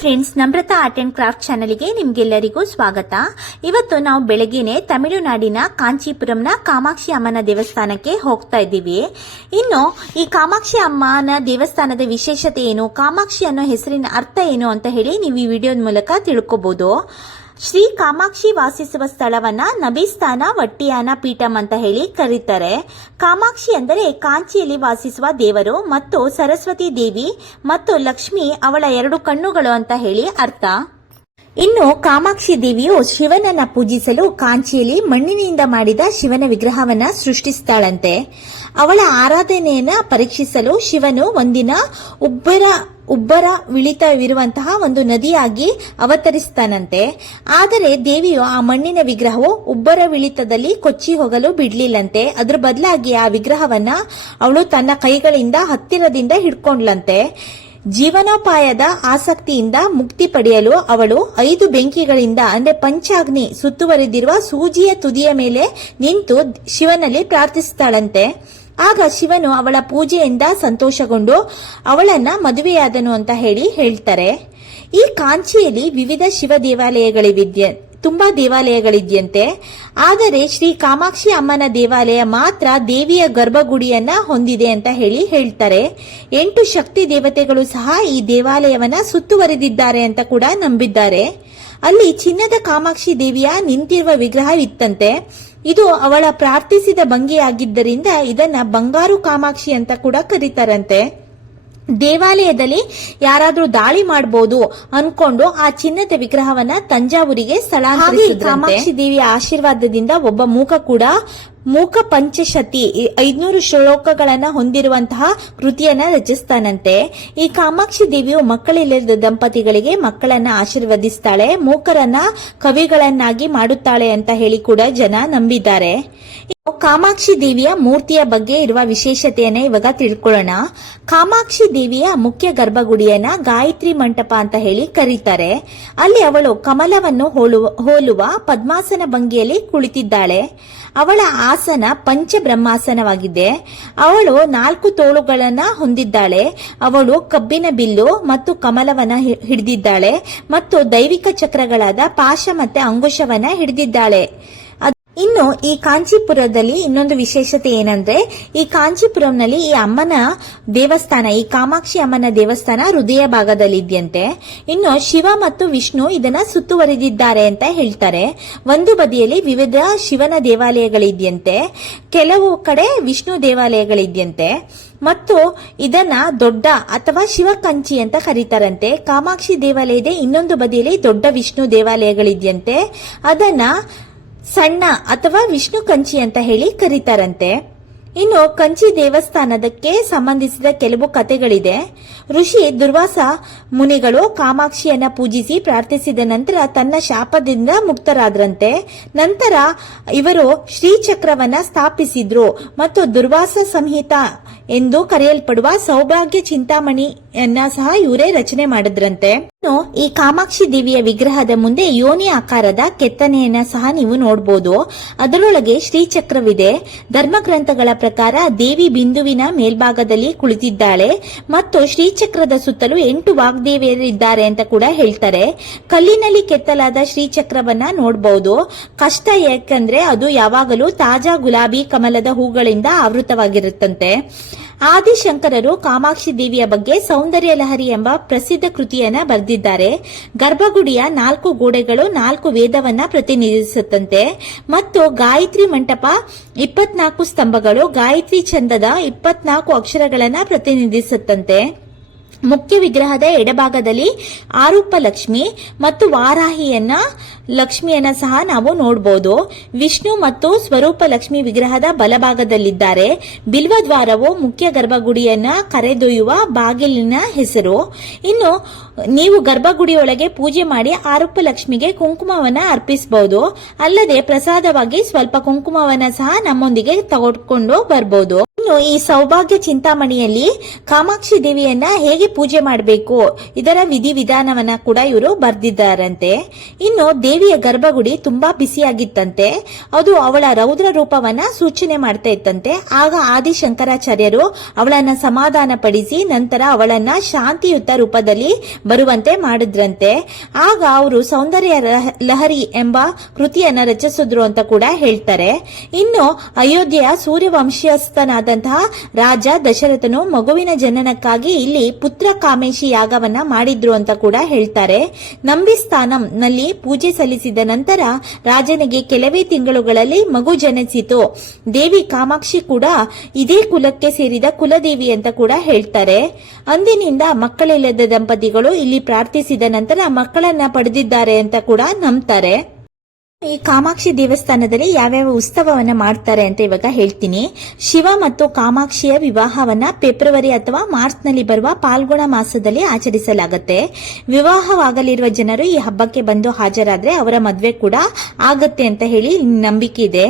Friends, Namrata art and craft ಚಾನಲ್ಗೆ ನಿಮ್ಗೆಲ್ಲರಿಗೂ ಸ್ವಾಗತ. ಇವತ್ತು ನಾವು ಬೆಳಗ್ಗೆನೆ ತಮಿಳುನಾಡಿನ ಕಾಂಚೀಪುರಂನ ಕಾಮಾಕ್ಷಿ ಅಮ್ಮನ ದೇವಸ್ಥಾನಕ್ಕೆ ಹೋಗ್ತಾ ಇದ್ದೀವಿ. ಇನ್ನು ಈ ಕಾಮಾಕ್ಷಿ ಅಮ್ಮನ ದೇವಸ್ಥಾನದ ವಿಶೇಷತೆ ಏನು, ಕಾಮಾಕ್ಷಿ ಅನ್ನೋ ಹೆಸರಿನ ಅರ್ಥ ಏನು ಅಂತ ಹೇಳಿ ನೀವು ಈ ವಿಡಿಯೋದ ಮೂಲಕ ತಿಳ್ಕೋಬಹುದು. ಶ್ರೀ ಕಾಮಾಕ್ಷಿ ವಾಸಿಸುವ ಸ್ಥಳವನ್ನ ನಬಿಸ್ಥಾನ ವಟ್ಟಿಯಾನ ಪೀಠಂ ಅಂತ ಹೇಳಿ ಕರೀತಾರೆ. ಕಾಮಾಕ್ಷಿ ಅಂದರೆ ಕಾಂಚಿಯಲ್ಲಿ ವಾಸಿಸುವ ದೇವರು ಮತ್ತು ಸರಸ್ವತಿ ದೇವಿ ಮತ್ತು ಲಕ್ಷ್ಮಿ ಅವಳ ಎರಡು ಕಣ್ಣುಗಳು ಅಂತ ಹೇಳಿ ಅರ್ಥ. ಇನ್ನು ಕಾಮಾಕ್ಷಿ ದೇವಿಯು ಶಿವನನ್ನ ಪೂಜಿಸಲು ಕಾಂಚಿಯಲ್ಲಿ ಮಣ್ಣಿನಿಂದ ಮಾಡಿದ ಶಿವನ ವಿಗ್ರಹವನ್ನ ಸೃಷ್ಟಿಸ್ತಾಳಂತೆ. ಅವಳ ಆರಾಧನೆಯನ್ನ ಪರೀಕ್ಷಿಸಲು ಶಿವನು ಒಂದಿನ ಉಬ್ಬರವಿಳಿತವಿರುವಂತಹ ಒಂದು ನದಿಯಾಗಿ ಅವತರಿಸ್ತಾನಂತೆ. ಆದರೆ ದೇವಿಯು ಆ ಮಣ್ಣಿನ ವಿಗ್ರಹವು ಉಬ್ಬರವಿಳಿತದಲ್ಲಿ ಕೊಚ್ಚಿ ಹೋಗಲು ಬಿಡ್ಲಿಲ್ಲಂತೆ. ಅದ್ರ ಬದಲಾಗಿ ಆ ವಿಗ್ರಹವನ್ನ ಅವಳು ತನ್ನ ಕೈಗಳಿಂದ ಹತ್ತಿರದಿಂದ ಹಿಡ್ಕೊಂಡ್ಲಂತೆ. ಜೀವನೋಪಾಯದ ಆಸಕ್ತಿಯಿಂದ ಮುಕ್ತಿ ಪಡೆಯಲು ಅವಳು 5 ಬೆಂಕಿಗಳಿಂದ ಅಂದ್ರೆ ಪಂಚಾಗ್ನಿ ಸುತ್ತುವರಿದಿರುವ ಸೂಜಿಯ ತುದಿಯ ಮೇಲೆ ನಿಂತು ಶಿವನಲ್ಲಿ ಪ್ರಾರ್ಥಿಸ್ತಾಳಂತೆ. ಆಗ ಶಿವನು ಅವಳ ಪೂಜೆಯಿಂದ ಸಂತೋಷಗೊಂಡು ಅವಳನ್ನ ಮದುವೆಯಾದನು ಅಂತ ಹೇಳ್ತಾರೆ. ಈ ಕಾಂಚಿಯಲ್ಲಿ ವಿವಿಧ ಶಿವ ತುಂಬಾ ದೇವಾಲಯಗಳಿದ್ಯಂತೆ. ಆದರೆ ಶ್ರೀ ಕಾಮಾಕ್ಷಿ ಅಮ್ಮನ ದೇವಾಲಯ ಮಾತ್ರ ದೇವಿಯ ಗರ್ಭಗುಡಿಯನ್ನ ಹೊಂದಿದೆ ಅಂತ ಹೇಳ್ತಾರೆ. 8 ಶಕ್ತಿ ದೇವತೆಗಳು ಸಹ ಈ ದೇವಾಲಯವನ್ನ ಸುತ್ತುವರಿದಿದ್ದಾರೆ ಅಂತ ಕೂಡ ನಂಬಿದ್ದಾರೆ. ಅಲ್ಲಿ ಚಿನ್ನದ ಕಾಮಾಕ್ಷಿ ದೇವಿಯ ನಿಂತಿರುವ ವಿಗ್ರಹವಿತ್ತಂತೆ. ಇದು ಅವಳ ಪ್ರಾರ್ಥಿಸಿದ ಭಂಗಿಯಾಗಿದ್ದರಿಂದ ಇದನ್ನ ಬಂಗಾರು ಕಾಮಾಕ್ಷಿ ಅಂತ ಕೂಡ ಕರೀತಾರಂತೆ. ದೇವಾಲಯದಲ್ಲಿ ಯಾರಾದ್ರೂ ದಾಳಿ ಮಾಡಬಹುದು ಅನ್ಕೊಂಡು ಆ ಚಿನ್ನದ ವಿಗ್ರಹವನ್ನ ತಂಜಾವೂರಿಗೆ ಸ್ಥಳಾಂತರಿಸಿದ್ರಂತೆ. ಕಾಮಾಕ್ಷಿ ದೇವಿಯ ಆಶೀರ್ವಾದದಿಂದ ಒಬ್ಬ ಮೂಕ ಪಂಚಶತಿ 500 ಶ್ಲೋಕಗಳನ್ನ ಹೊಂದಿರುವಂತಹ ಕೃತಿಯನ್ನ ರಚಿಸ್ತಾನಂತೆ. ಈ ಕಾಮಾಕ್ಷಿ ದೇವಿಯು ಮಕ್ಕಳಿಲ್ಲದ ದಂಪತಿಗಳಿಗೆ ಮಕ್ಕಳನ್ನ ಆಶೀರ್ವದಿಸ್ತಾಳೆ, ಮೂಕರನ್ನ ಕವಿಗಳನ್ನಾಗಿ ಮಾಡುತ್ತಾಳೆ ಅಂತ ಹೇಳಿ ಕೂಡ ಜನ ನಂಬಿದ್ದಾರೆ. ಕಾಮಾಕ್ಷಿ ದೇವಿಯ ಮೂರ್ತಿಯ ಬಗ್ಗೆ ಇರುವ ವಿಶೇಷತೆಯನ್ನ ಇವಾಗ ತಿಳ್ಕೊಳ್ಳೋಣ. ಕಾಮಾಕ್ಷಿ ದೇವಿಯ ಮುಖ್ಯ ಗರ್ಭಗುಡಿಯನ್ನ ಗಾಯತ್ರಿ ಮಂಟಪ ಅಂತ ಹೇಳಿ ಕರೀತಾರೆ. ಅಲ್ಲಿ ಅವಳು ಕಮಲವನ್ನು ಹೋಲುವ ಪದ್ಮಾಸನ ಭಂಗಿಯಲ್ಲಿ ಕುಳಿತಿದ್ದಾಳೆ. ಅವಳ ಆಸನ ಪಂಚಬ್ರಹ್ಮಾಸನವಾಗಿದೆ. ಅವಳು 4 ತೋಳುಗಳನ್ನ ಹೊಂದಿದ್ದಾಳೆ. ಅವಳು ಕಬ್ಬಿನ ಬಿಲ್ಲು ಮತ್ತು ಕಮಲವನ್ನ ಹಿಡಿದಿದ್ದಾಳೆ ಮತ್ತು ದೈವಿಕ ಚಕ್ರಗಳಾದ ಪಾಶ ಮತ್ತೆ ಅಂಗುಶವನ್ನ ಹಿಡಿದಿದ್ದಾಳೆ. ಇನ್ನು ಈ ಕಾಂಚೀಪುರದಲ್ಲಿ ಇನ್ನೊಂದು ವಿಶೇಷತೆ ಏನಂದ್ರೆ, ಈ ಕಾಂಚೀಪುರಂನಲ್ಲಿ ಈ ಅಮ್ಮನ ದೇವಸ್ಥಾನ, ಈ ಕಾಮಾಕ್ಷಿ ಅಮ್ಮನ ದೇವಸ್ಥಾನ ಹೃದಯ ಭಾಗದಲ್ಲಿ ಇದೆಯಂತೆ. ಇನ್ನು ಶಿವ ಮತ್ತು ವಿಷ್ಣು ಇದನ್ನ ಸುತ್ತುವರಿದಿದ್ದಾರೆ ಅಂತ ಹೇಳ್ತಾರೆ. ಒಂದು ಬದಿಯಲ್ಲಿ ವಿವಿಧ ಶಿವನ ದೇವಾಲಯಗಳಿದೆಯಂತೆ, ಕೆಲವು ಕಡೆ ವಿಷ್ಣು ದೇವಾಲಯಗಳಿದೆಯಂತೆ ಮತ್ತು ಇದನ್ನ ದೊಡ್ಡ ಅಥವಾ ಶಿವಕಂಚಿ ಅಂತ ಕರೀತಾರಂತೆ. ಕಾಮಾಕ್ಷಿ ದೇವಾಲಯ ಇದೆ, ಇನ್ನೊಂದು ಬದಿಯಲ್ಲಿ ದೊಡ್ಡ ವಿಷ್ಣು ದೇವಾಲಯಗಳಿದೆಯಂತೆ, ಅದನ್ನ ಸಣ್ಣ ಅಥವಾ ವಿಷ್ಣು ಕಂಚಿ ಅಂತ ಹೇಳಿ ಕರೀತಾರಂತೆ. ಇನ್ನು ಕಂಚಿ ದೇವಸ್ಥಾನದಕ್ಕೆ ಸಂಬಂಧಿಸಿದ ಕೆಲವು ಕಥೆಗಳಿದೆ. ಋಷಿ ದುರ್ವಾಸ ಮುನಿಗಳು ಕಾಮಾಕ್ಷಿಯನ್ನ ಪೂಜಿಸಿ ಪ್ರಾರ್ಥಿಸಿದ ನಂತರ ತನ್ನ ಶಾಪದಿಂದ ಮುಕ್ತರಾದ್ರಂತೆ. ನಂತರ ಇವರು ಶ್ರೀಚಕ್ರವನ್ನ ಸ್ಥಾಪಿಸಿದ್ರು ಮತ್ತು ದುರ್ವಾಸ ಸಂಹಿತ ಎಂದು ಕರೆಯಲ್ಪಡುವ ಸೌಭಾಗ್ಯ ಚಿಂತಾಮಣಿಯನ್ನ ಸಹ ಇವರೇ ರಚನೆ ಮಾಡಿದ್ರಂತೆ. ಇನ್ನು ಈ ಕಾಮಾಕ್ಷಿ ದೇವಿಯ ವಿಗ್ರಹದ ಮುಂದೆ ಯೋನಿ ಆಕಾರದ ಕೆತ್ತನೆಯನ್ನ ಸಹ ನೀವು ನೋಡಬಹುದು. ಅದರೊಳಗೆ ಶ್ರೀಚಕ್ರವಿದೆ. ಧರ್ಮಗ್ರಂಥಗಳ ಪ್ರಕಾರ ದೇವಿ ಬಿಂದುವಿನ ಮೇಲ್ಭಾಗದಲ್ಲಿ ಕುಳಿತಿದ್ದಾಳೆ ಮತ್ತು ಶ್ರೀಚಕ್ರದ ಸುತ್ತಲೂ 8 ವಾಗ್ದೇವಿಯರಿದ್ದಾರೆ ಅಂತ ಕೂಡ ಹೇಳ್ತಾರೆ. ಕಲ್ಲಿನಲ್ಲಿ ಕೆತ್ತಲಾದ ಶ್ರೀಚಕ್ರವನ್ನ ನೋಡಬಹುದು. ಕಷ್ಟ ಯಾಕಂದ್ರೆ ಅದು ಯಾವಾಗಲೂ ತಾಜಾ ಗುಲಾಬಿ ಕಮಲದ ಹೂಗಳಿಂದ ಆವೃತವಾಗಿರುತ್ತಂತೆ. ಆದಿಶಂಕರರು ಕಾಮಾಕ್ಷಿ ದೇವಿಯ ಬಗ್ಗೆ ಸೌಂದರ್ಯ ಲಹರಿ ಎಂಬ ಪ್ರಸಿದ್ಧ ಕೃತಿಯನ್ನ ಬರೆದಿದ್ದಾರೆ. ಗರ್ಭಗುಡಿಯ 4 ಗೋಡೆಗಳು 4 ವೇದವನ್ನ ಪ್ರತಿನಿಧಿಸುತ್ತಂತೆ ಮತ್ತು ಗಾಯತ್ರಿ ಮಂಟಪ 24 ಸ್ತಂಭಗಳು ಗಾಯತ್ರಿ ಛಂದದ 24 ಅಕ್ಷರಗಳನ್ನ ಪ್ರತಿನಿಧಿಸುತ್ತಂತೆ. ಮುಖ್ಯ ವಿಗ್ರಹದ ಎಡಭಾಗದಲ್ಲಿ ಆರೂಪ ಲಕ್ಷ್ಮಿ ಮತ್ತು ವಾರಾಹಿಯನ್ನ ಲಕ್ಷ್ಮಿಯನ್ನ ಸಹ ನಾವು ನೋಡಬಹುದು. ವಿಷ್ಣು ಮತ್ತು ಸ್ವರೂಪ ಲಕ್ಷ್ಮಿ ವಿಗ್ರಹದ ಬಲಭಾಗದಲ್ಲಿದ್ದಾರೆ. ಬಿಲ್ವದ್ವಾರವು ಮುಖ್ಯ ಗರ್ಭಗುಡಿಯನ್ನ ಕರೆದೊಯ್ಯುವ ಬಾಗಿಲಿನ ಹೆಸರು. ಇನ್ನು ನೀವು ಗರ್ಭಗುಡಿಯೊಳಗೆ ಪೂಜೆ ಮಾಡಿ ಆರೂಪ ಲಕ್ಷ್ಮಿಗೆ ಕುಂಕುಮವನ್ನ ಅರ್ಪಿಸಬಹುದು. ಅಲ್ಲದೆ ಪ್ರಸಾದವಾಗಿ ಸ್ವಲ್ಪ ಕುಂಕುಮವನ್ನ ಸಹ ನಮ್ಮೊಂದಿಗೆ ತಗೊಂಡು ಬರಬಹುದು. ಇನ್ನು ಈ ಸೌಭಾಗ್ಯ ಚಿಂತಾಮಣಿಯಲ್ಲಿ ಕಾಮಾಕ್ಷಿ ದೇವಿಯನ್ನ ಹೇಗೆ ಪೂಜೆ ಮಾಡಬೇಕು ಇದರ ವಿಧಿವಿಧಾನವನ್ನ ಕೂಡ ಇವರು ಬರೆದಿದ್ದಾರಂತೆ. ಇನ್ನು ದೇವಿಯ ಗರ್ಭಗುಡಿ ತುಂಬಾ ಬಿಸಿಯಾಗಿತ್ತಂತೆ. ಅದು ಅವಳ ರೌದ್ರ ರೂಪವನ್ನ ಸೂಚನೆ ಮಾಡ್ತಾ ಇತ್ತಂತೆ. ಆಗ ಆದಿಶಂಕರಾಚಾರ್ಯರು ಅವಳನ್ನ ಸಮಾಧಾನ ಪಡಿಸಿ ನಂತರ ಅವಳನ್ನ ಶಾಂತಿಯುತ ರೂಪದಲ್ಲಿ ಬರುವಂತೆ ಮಾಡಿದ್ರಂತೆ. ಆಗ ಅವರು ಸೌಂದರ್ಯ ಲಹರಿ ಎಂಬ ಕೃತಿಯನ್ನ ರಚಿಸಿದ್ರು ಅಂತ ಕೂಡ ಹೇಳ್ತಾರೆ. ಇನ್ನು ಅಯೋಧ್ಯೆಯ ಸೂರ್ಯವಂಶಸ್ಥನಾದಂತಹ ರಾಜ ದಶರಥನು ಮಗುವಿನ ಜನನಕ್ಕಾಗಿ ಇಲ್ಲಿ ಪುತ್ರ ಕಾಮೇಶಿ ಯಾಗವನ್ನ ಮಾಡಿದ್ರು ಅಂತ ಕೂಡ ಹೇಳ್ತಾರೆ. ನಂಬಿಸ್ಥಾನಂ ನಲ್ಲಿ ಪೂಜೆ ಸಲ್ಲಿಸಿದ ನಂತರ ರಾಜನಿಗೆ ಕೆಲವೇ ತಿಂಗಳುಗಳಲ್ಲಿ ಮಗು ಜನಿಸಿತು. ದೇವಿ ಕಾಮಾಕ್ಷಿ ಕೂಡ ಇದೇ ಕುಲಕ್ಕೆ ಸೇರಿದ ಕುಲದೇವಿ ಅಂತ ಕೂಡ ಹೇಳ್ತಾರೆ. ಅಂದಿನಿಂದ ಮಕ್ಕಳಿಲ್ಲದ ದಂಪತಿಗಳು ಇಲ್ಲಿ ಪ್ರಾರ್ಥಿಸಿದ ನಂತರ ಮಕ್ಕಳನ್ನ ಪಡೆದಿದ್ದಾರೆ ಅಂತ ಕೂಡ ನಂಬ್ತಾರೆ. ಈ ಕಾಮಾಕ್ಷಿ ದೇವಸ್ಥಾನದಲ್ಲಿ ಯಾವ್ಯಾವ ಉತ್ಸವವನ್ನ ಮಾಡ್ತಾರೆ ಅಂತ ಇವಾಗ ಹೇಳ್ತೀನಿ. ಶಿವ ಮತ್ತು ಕಾಮಾಕ್ಷಿಯ ವಿವಾಹವನ್ನ ಫೆಬ್ರವರಿ ಅಥವಾ ಮಾರ್ಚ್ ನಲ್ಲಿ ಬರುವ ಪಾಲ್ಗುಣ ಮಾಸದಲ್ಲಿ ಆಚರಿಸಲಾಗುತ್ತೆ. ವಿವಾಹವಾಗಲಿರುವ ಜನರು ಈ ಹಬ್ಬಕ್ಕೆ ಬಂದು ಹಾಜರಾದ್ರೆ ಅವರ ಮದುವೆ ಕೂಡ ಆಗತ್ತೆ ಅಂತ ಹೇಳಿ ನಂಬಿಕೆ ಇದೆ.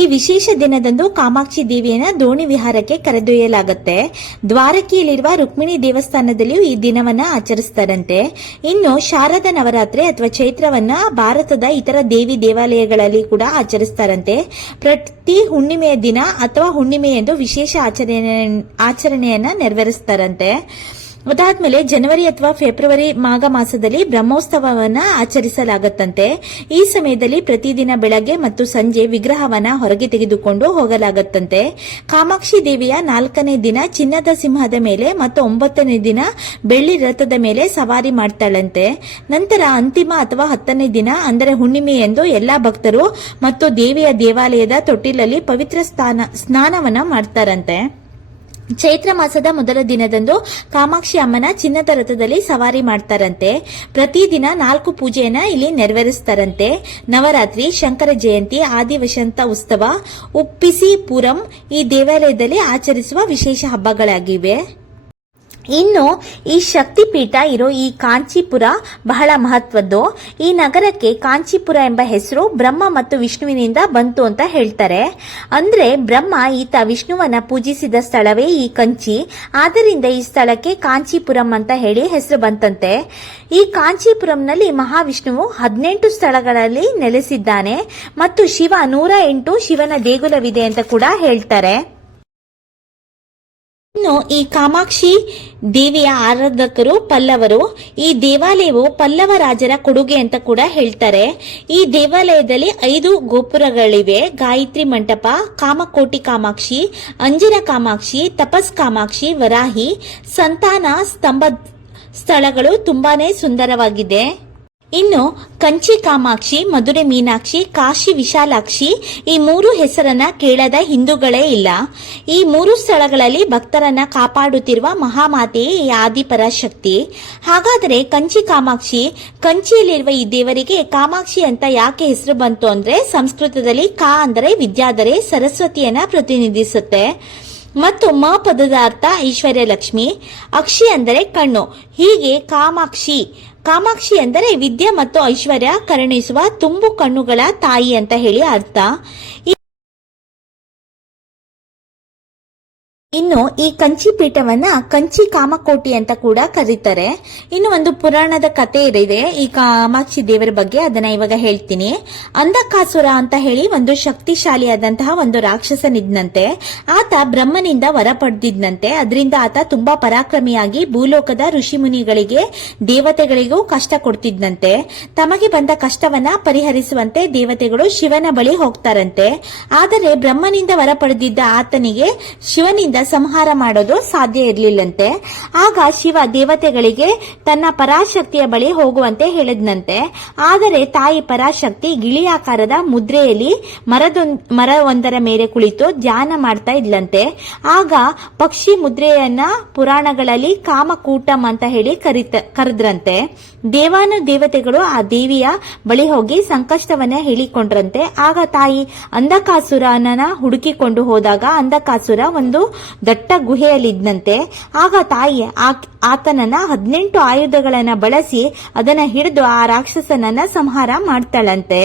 ಈ ವಿಶೇಷ ದಿನದಂದು ಕಾಮಾಕ್ಷಿ ದೇವಿಯನ್ನ ದೋಣಿ ವಿಹಾರಕ್ಕೆ ಕರೆದೊಯ್ಯಲಾಗುತ್ತೆ. ದ್ವಾರಕಿಯಲ್ಲಿರುವ ರುಕ್ಮಿಣಿ ದೇವಸ್ಥಾನದಲ್ಲಿಯೂ ಈ ದಿನವನ್ನ ಆಚರಿಸ್ತಾರಂತೆ. ಇನ್ನು ಶಾರದಾ ನವರಾತ್ರಿ ಅಥವಾ ಚೈತ್ರವನ್ನ ಭಾರತದ ಇತರ ದೇವಿ ದೇವಾಲಯಗಳಲ್ಲಿ ಕೂಡ ಆಚರಿಸ್ತಾರಂತೆ. ಪ್ರತಿ ಹುಣ್ಣಿಮೆಯ ದಿನ ಅಥವಾ ಹುಣ್ಣಿಮೆಯೆಂದು ವಿಶೇಷ ಆಚರಣೆಯನ್ನ ನೆರವೇರಿಸ್ತಾರಂತೆ. ಅದಾದ್ಮೇಲೆ ಜನವರಿ ಅಥವಾ ಫೆಬ್ರವರಿ ಮಾಘ ಮಾಸದಲ್ಲಿ ಬ್ರಹ್ಮೋತ್ಸವವನ್ನ ಆಚರಿಸಲಾಗುತ್ತಂತೆ. ಈ ಸಮಯದಲ್ಲಿ ಪ್ರತಿದಿನ ಬೆಳಗ್ಗೆ ಮತ್ತು ಸಂಜೆ ವಿಗ್ರಹವನ್ನ ಹೊರಗೆ ತೆಗೆದುಕೊಂಡು ಹೋಗಲಾಗುತ್ತಂತೆ. ಕಾಮಾಕ್ಷಿ ದೇವಿಯ 4ನೇ ದಿನ ಚಿನ್ನದ ಸಿಂಹದ ಮೇಲೆ ಮತ್ತು 9ನೇ ದಿನ ಬೆಳ್ಳಿ ರಥದ ಮೇಲೆ ಸವಾರಿ ಮಾಡ್ತಾಳಂತೆ. ನಂತರ ಅಂತಿಮ ಅಥವಾ 10ನೇ ದಿನ ಅಂದರೆ ಹುಣ್ಣಿಮೆಯೆಂದು ಎಲ್ಲಾ ಭಕ್ತರು ಮತ್ತು ದೇವಿಯ ದೇವಾಲಯದ ತೊಟ್ಟಿಲಲ್ಲಿ ಪವಿತ್ರ ಸ್ನಾನವನ್ನ ಮಾಡ್ತಾರಂತೆ. ಚೈತ್ರ ಮಾಸದ ಮೊದಲ ದಿನದಂದು ಕಾಮಾಕ್ಷಿ ಅಮ್ಮನ ಚಿನ್ನದ ರಥದಲ್ಲಿ ಸವಾರಿ ಮಾಡ್ತಾರಂತೆ. ಪ್ರತಿದಿನ 4 ಪೂಜೆಯನ್ನ ಇಲ್ಲಿ ನೆರವೇರಿಸ್ತಾರಂತೆ. ನವರಾತ್ರಿ, ಶಂಕರ ಜಯಂತಿ, ಆದಿ ವಸಂತ ಉತ್ಸವ, ಉಪ್ಪಿಸಿ ಪೂರಂ ಈ ದೇವಾಲಯದಲ್ಲಿ ಆಚರಿಸುವ ವಿಶೇಷ ಹಬ್ಬಗಳಾಗಿವೆ. ಇನ್ನು ಈ ಶಕ್ತಿಪೀಠ ಇರೋ ಈ ಕಾಂಚೀಪುರ ಬಹಳ ಮಹತ್ವದ್ದು. ಈ ನಗರಕ್ಕೆ ಕಾಂಚೀಪುರ ಎಂಬ ಹೆಸರು ಬ್ರಹ್ಮ ಮತ್ತು ವಿಷ್ಣುವಿನಿಂದ ಬಂತು ಅಂತ ಹೇಳ್ತಾರೆ. ಅಂದ್ರೆ ಬ್ರಹ್ಮ ಈತ ವಿಷ್ಣುವನ್ನ ಪೂಜಿಸಿದ ಸ್ಥಳವೇ ಈ ಕಂಚಿ. ಆದ್ದರಿಂದ ಈ ಸ್ಥಳಕ್ಕೆ ಕಾಂಚೀಪುರಂ ಅಂತ ಹೇಳಿ ಹೆಸರು ಬಂತಂತೆ. ಈ ಕಾಂಚೀಪುರಂನಲ್ಲಿ ಮಹಾವಿಷ್ಣುವು 18 ಸ್ಥಳಗಳಲ್ಲಿ ನೆಲೆಸಿದ್ದಾನೆ ಮತ್ತು ಶಿವ 108 ಶಿವನ ದೇಗುಲವಿದೆ ಅಂತ ಕೂಡ ಹೇಳ್ತಾರೆ. ಇನ್ನು ಈ ಕಾಮಾಕ್ಷಿ ದೇವಿಯ ಆರಾಧಕರು ಪಲ್ಲವರು. ಈ ದೇವಾಲಯವು ಪಲ್ಲವ ರಾಜರ ಕೊಡುಗೆ ಅಂತ ಕೂಡ ಹೇಳ್ತಾರೆ. ಈ ದೇವಾಲಯದಲ್ಲಿ 5 ಗೋಪುರಗಳಿವೆ. ಗಾಯತ್ರಿ ಮಂಟಪ, ಕಾಮಕೋಟಿ ಕಾಮಾಕ್ಷಿ, ಅಂಜನ ಕಾಮಾಕ್ಷಿ, ತಪಸ್ ಕಾಮಾಕ್ಷಿ, ವರಾಹಿ, ಸಂತಾನ ಸ್ತಂಭ ಸ್ಥಳಗಳು ತುಂಬಾನೇ ಸುಂದರವಾಗಿದೆ. ಇನ್ನು ಕಂಚಿ ಕಾಮಾಕ್ಷಿ, ಮಧುರೆ ಮೀನಾಕ್ಷಿ, ಕಾಶಿ ವಿಶಾಲಾಕ್ಷಿ ಈ 3 ಹೆಸರನ್ನ ಕೇಳದ ಹಿಂದೂಗಳೇ ಇಲ್ಲ. ಈ 3 ಸ್ಥಳಗಳಲ್ಲಿ ಭಕ್ತರನ್ನ ಕಾಪಾಡುತ್ತಿರುವ ಮಹಾಮಾತೆಯೇ ಈ ಆದಿಪರಾಶಕ್ತಿ. ಹಾಗಾದರೆ ಕಂಚಿ ಕಾಮಾಕ್ಷಿ, ಕಂಚಿಯಲ್ಲಿರುವ ಈ ದೇವರಿಗೆ ಕಾಮಾಕ್ಷಿ ಅಂತ ಯಾಕೆ ಹೆಸರು ಬಂತು ಅಂದ್ರೆ ಸಂಸ್ಕೃತದಲ್ಲಿ ಕಾ ಅಂದರೆ ವಿದ್ಯಾಧರೆ, ಸರಸ್ವತಿಯನ್ನ ಪ್ರತಿನಿಧಿಸುತ್ತೆ ಮತ್ತು ಮ ಪದದ ಅರ್ಥ ಐಶ್ವರ್ಯ ಲಕ್ಷ್ಮಿ, ಅಕ್ಷಿ ಅಂದರೆ ಕಣ್ಣು. ಹೀಗೆ ಕಾಮಾಕ್ಷಿ ಅಂದರೆ ವಿದ್ಯೆ ಮತ್ತು ಐಶ್ವರ್ಯ ಕರುಣಿಸುವ ತುಂಬು ಕಣ್ಣುಗಳ ತಾಯಿ ಅಂತ ಹೇಳಿ ಅರ್ಥ. ಇನ್ನು ಈ ಕಂಚಿ ಪೀಠವನ್ನ ಕಂಚಿ ಕಾಮಕೋಟಿ ಅಂತ ಕೂಡ ಕರೀತಾರೆ. ಇನ್ನು ಒಂದು ಪುರಾಣದ ಕತೆ ಇದೆ ಈ ಕಾಮಾಕ್ಷಿ ದೇವರ ಬಗ್ಗೆ, ಅದನ್ನ ಇವಾಗ ಹೇಳ್ತೀನಿ. ಅಂಧಕಾಸುರ ಅಂತ ಹೇಳಿ ಒಂದು ಶಕ್ತಿಶಾಲಿಯಾದಂತಹ ಒಂದು ರಾಕ್ಷಸನಿದ್ನಂತೆ. ಆತ ಬ್ರಹ್ಮನಿಂದ ವರ ಪಡೆದಿದ್ನಂತೆ. ಅದರಿಂದ ಆತ ತುಂಬಾ ಪರಾಕ್ರಮಿಯಾಗಿ ಭೂಲೋಕದ ಋಷಿ ಮುನಿಗಳಿಗೆ, ದೇವತೆಗಳಿಗೂ ಕಷ್ಟ ಕೊಡ್ತಿದ್ನಂತೆ. ತಮಗೆ ಬಂದ ಕಷ್ಟವನ್ನ ಪರಿಹರಿಸುವಂತೆ ದೇವತೆಗಳು ಶಿವನ ಬಳಿ ಹೋಗ್ತಾರಂತೆ. ಆದರೆ ಬ್ರಹ್ಮನಿಂದ ವರ ಪಡೆದಿದ್ದ ಆತನಿಗೆ ಶಿವನಿಂದ ಸಂಹಾರ ಮಾಡೋದು ಸಾಧ್ಯ ಇರಲಿಲ್ಲಂತೆ. ಆಗ ಶಿವ ದೇವತೆಗಳಿಗೆ ತನ್ನ ಪರಾಶಕ್ತಿಯ ಬಳಿ ಹೋಗುವಂತೆ ಹೇಳಿದ್ನಂತೆ. ಆದರೆ ತಾಯಿ ಪರಾಶಕ್ತಿ ಗಿಳಿಯಾಕಾರದ ಮುದ್ರೆಯಲ್ಲಿ ಮರವೊಂದರ ಮೇಲೆ ಕುಳಿತು ಧ್ಯಾನ ಮಾಡ್ತಾ ಇದ್ಲಂತೆ. ಆಗ ಪಕ್ಷಿ ಮುದ್ರೆಯನ್ನ ಪುರಾಣಗಳಲ್ಲಿ ಕಾಮಕೂಟಂ ಅಂತ ಹೇಳಿ ಕರೆದ್ರಂತೆ. ದೇವಾನು ದೇವತೆಗಳು ಆ ದೇವಿಯ ಬಳಿ ಹೋಗಿ ಸಂಕಷ್ಟವನ್ನ ಹೇಳಿಕೊಂಡ್ರಂತೆ. ಆಗ ತಾಯಿ ಅಂಧಕಾಸುರನ ಹುಡುಕಿಕೊಂಡು ಹೋದಾಗ ಅಂಧಕಾಸುರ ಒಂದು ದಟ್ಟ ಗುಹೆಯಲ್ಲಿದ್ದಂತೆ. ಆಗ ತಾಯಿ ಆತನನ್ನ 18 ಆಯುಧಗಳನ್ನ ಬಳಸಿ ಅದನ್ನ ಹಿಡಿದು ಆ ರಾಕ್ಷಸನನ್ನ ಸಂಹಾರ ಮಾಡ್ತಾಳಂತೆ.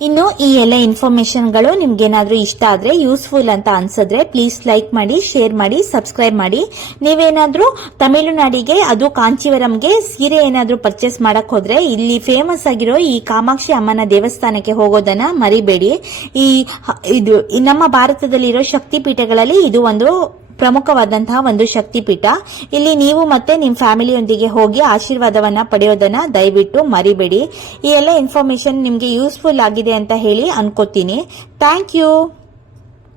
ಇನ್ನು ಈ ಎಲ್ಲ ಇನ್ಫಾರ್ಮೇಶನ್ಗಳು ನಿಮ್ಗೇನಾದ್ರೂ ಇಷ್ಟ ಆದ್ರೆ ಯೂಸ್ಫುಲ್ ಅಂತ ಅನ್ಸಿದ್ರೆ ಪ್ಲೀಸ್ ಲೈಕ್ ಮಾಡಿ, ಶೇರ್ ಮಾಡಿ, ಸಬ್ಸ್ಕ್ರೈಬ್ ಮಾಡಿ. ನೀವೇನಾದ್ರೂ ತಮಿಳುನಾಡಿಗೆ, ಅದು ಕಾಂಚೀವರಂಗೆ ಸೀರೆ ಏನಾದ್ರೂ ಪರ್ಚೇಸ್ ಮಾಡಕ್ ಹೋದ್ರೆ ಇಲ್ಲಿ ಫೇಮಸ್ ಆಗಿರೋ ಈ ಕಾಮಾಕ್ಷಿ ಅಮ್ಮನ ದೇವಸ್ಥಾನಕ್ಕೆ ಹೋಗೋದನ್ನ ಮರಿಬೇಡಿ. ಇದು ನಮ್ಮ ಭಾರತದಲ್ಲಿರೋ ಶಕ್ತಿ ಪೀಠಗಳಲ್ಲಿ ಇದು ಒಂದು ಪ್ರಮುಖವಾದಂತಹ ಒಂದು ಶಕ್ತಿಪೀಠ. ಇಲ್ಲಿ ನೀವು ಮತ್ತೆ ನಿಮ್ಮ ಫ್ಯಾಮಿಲಿಯೊಂದಿಗೆ ಹೋಗಿ ಆಶೀರ್ವಾದವನ್ನ ಪಡೆಯೋದನ್ನ ದಯವಿಟ್ಟು ಮರಿಬೇಡಿ. ಈ ಎಲ್ಲ ಇನ್ಫಾರ್ಮೇಶನ್ ನಿಮ್ಗೆ ಯೂಸ್ಫುಲ್ ಆಗಿದೆ ಅಂತ ಹೇಳಿ ಅನ್ಕೋತೀನಿ. Thank you.